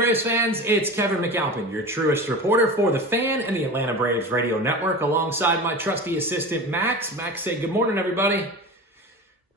Braves fans, it's Kevin McAlpin, your truest reporter for The Fan and the Atlanta Braves Radio Network, alongside my trusty assistant, Max. Max, say good morning, everybody.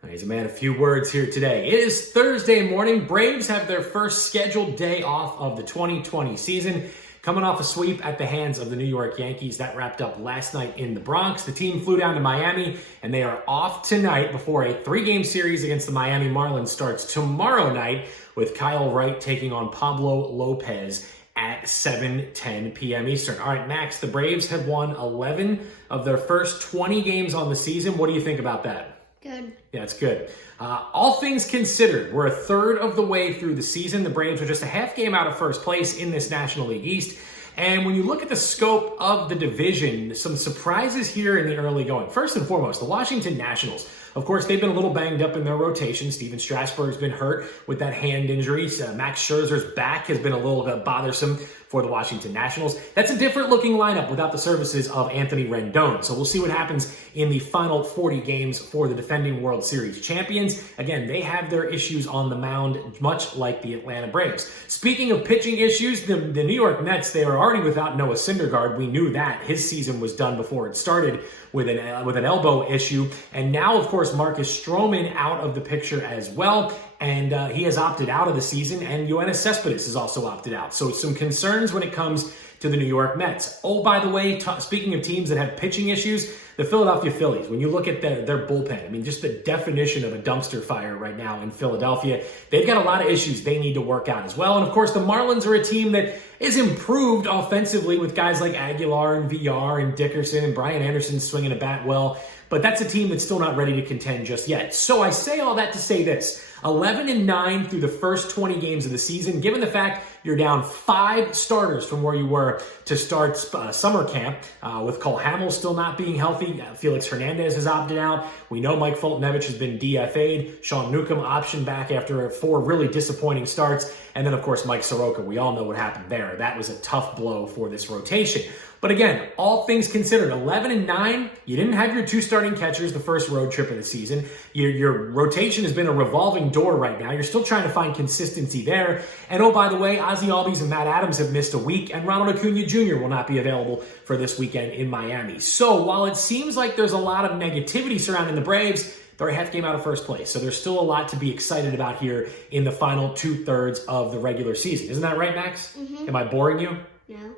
He's a man of few words here today. It is Thursday morning. Braves have their first scheduled day off of the 2020 season, coming off a sweep at the hands of the New York Yankees. That wrapped up last night in the Bronx. The team flew down to Miami, and they are off tonight before a three-game series against the Miami Marlins starts tomorrow night, with Kyle Wright taking on Pablo Lopez at 7:10 p.m. Eastern. All right, Max, the Braves have won 11 of their first 20 games on the season. What do you think about that? Good. Yeah, it's good. All things considered, we're a third of the way through the season. The Braves are just a half game out of first place in this National League East. And when you look at the scope of the division, some surprises here in the early going. First and foremost, the Washington Nationals. Of course, they've been a little banged up in their rotation. Steven Strasburg's been hurt with that hand injury. Max Scherzer's back has been a little bothersome for the Washington Nationals. That's a different looking lineup without the services of Anthony Rendon. So we'll see what happens in the final 40 games for the defending World Series champions. Again, they have their issues on the mound, much like the Atlanta Braves. Speaking of pitching issues, the New York Mets, they are already without Noah Syndergaard. We knew that. His season was done before it started with an elbow issue. And now, of course, Marcus Stroman out of the picture as well. And he has opted out of the season, and Yoenis Cespedes has also opted out. So some concerns when it comes to the New York Mets. Oh, by the way, speaking of teams that have pitching issues, the Philadelphia Phillies, when you look at their bullpen, I mean, just the definition of a dumpster fire right now in Philadelphia, they've got a lot of issues they need to work out as well. And of course, the Marlins are a team that is improved offensively with guys like Aguilar and VR and Dickerson and Brian Anderson swinging a bat well. But that's a team that's still not ready to contend just yet. So I say all that to say this. 11-9 through the first 20 games of the season, given the fact you're down 5 starters from where you were to start summer camp, with Cole Hamels still not being healthy. Felix Hernandez has opted out. We know Mike Foltynewicz has been DFA'd. Sean Newcomb optioned back after 4 really disappointing starts. And then, of course, Mike Soroka. We all know what happened there. That was a tough blow for this rotation. But again, all things considered, 11-9, you didn't have your 2 starting catchers the first road trip of the season. Your rotation has been a revolving door right now. You're still trying to find consistency there. And oh, by the way, Ozzie Albies and Matt Adams have missed a week, and Ronald Acuna Jr. will not be available for this weekend in Miami. So while it seems like there's a lot of negativity surrounding the Braves, they're a half game out of first place. So there's still a lot to be excited about here in the final 2/3 of the regular season. Isn't that right, Max? Mm-hmm. Am I boring you?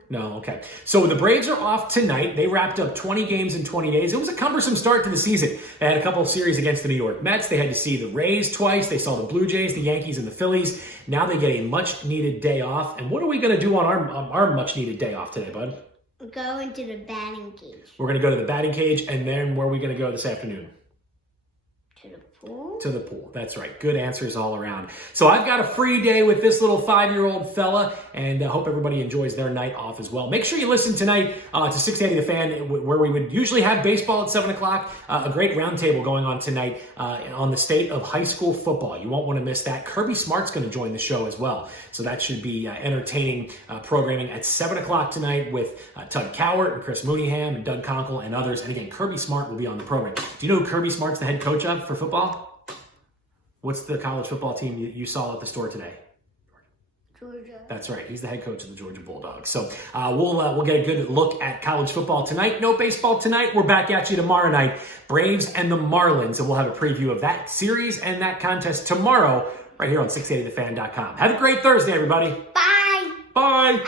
No, okay. So the Braves are off tonight. They wrapped up 20 games in 20 days. It was a cumbersome start to the season. They had a couple of series against the New York Mets. They had to see the Rays twice. They saw the Blue Jays, the Yankees, and the Phillies. Now they get a much-needed day off. And what are we going to do on our much-needed day off today, bud? Go into the batting cage. We're going to go to the batting cage, and then where are we going to go this afternoon? To the pool? To the pool. That's right. Good answers all around. So I've got a free day with this little 5-year-old fella, and I hope everybody enjoys their night off as well. Make sure you listen tonight to 680 The Fan, where we would usually have baseball at 7 o'clock. A great roundtable going on tonight on the state of high school football. You won't want to miss that. Kirby Smart's going to join the show as well. So that should be entertaining programming at 7 o'clock tonight with Tug Cowart and Chris Mooneyham and Doug Conkle and others. And again, Kirby Smart will be on the program. Do you know who Kirby Smart's the head coach of for football? What's the college football team you saw at the store today? Georgia. That's right. He's the head coach of the Georgia Bulldogs. So we'll get a good look at college football tonight. No baseball tonight. We're back at you tomorrow night. Braves and the Marlins. And we'll have a preview of that series and that contest tomorrow right here on 680thefan.com. Have a great Thursday, everybody. Bye. Bye.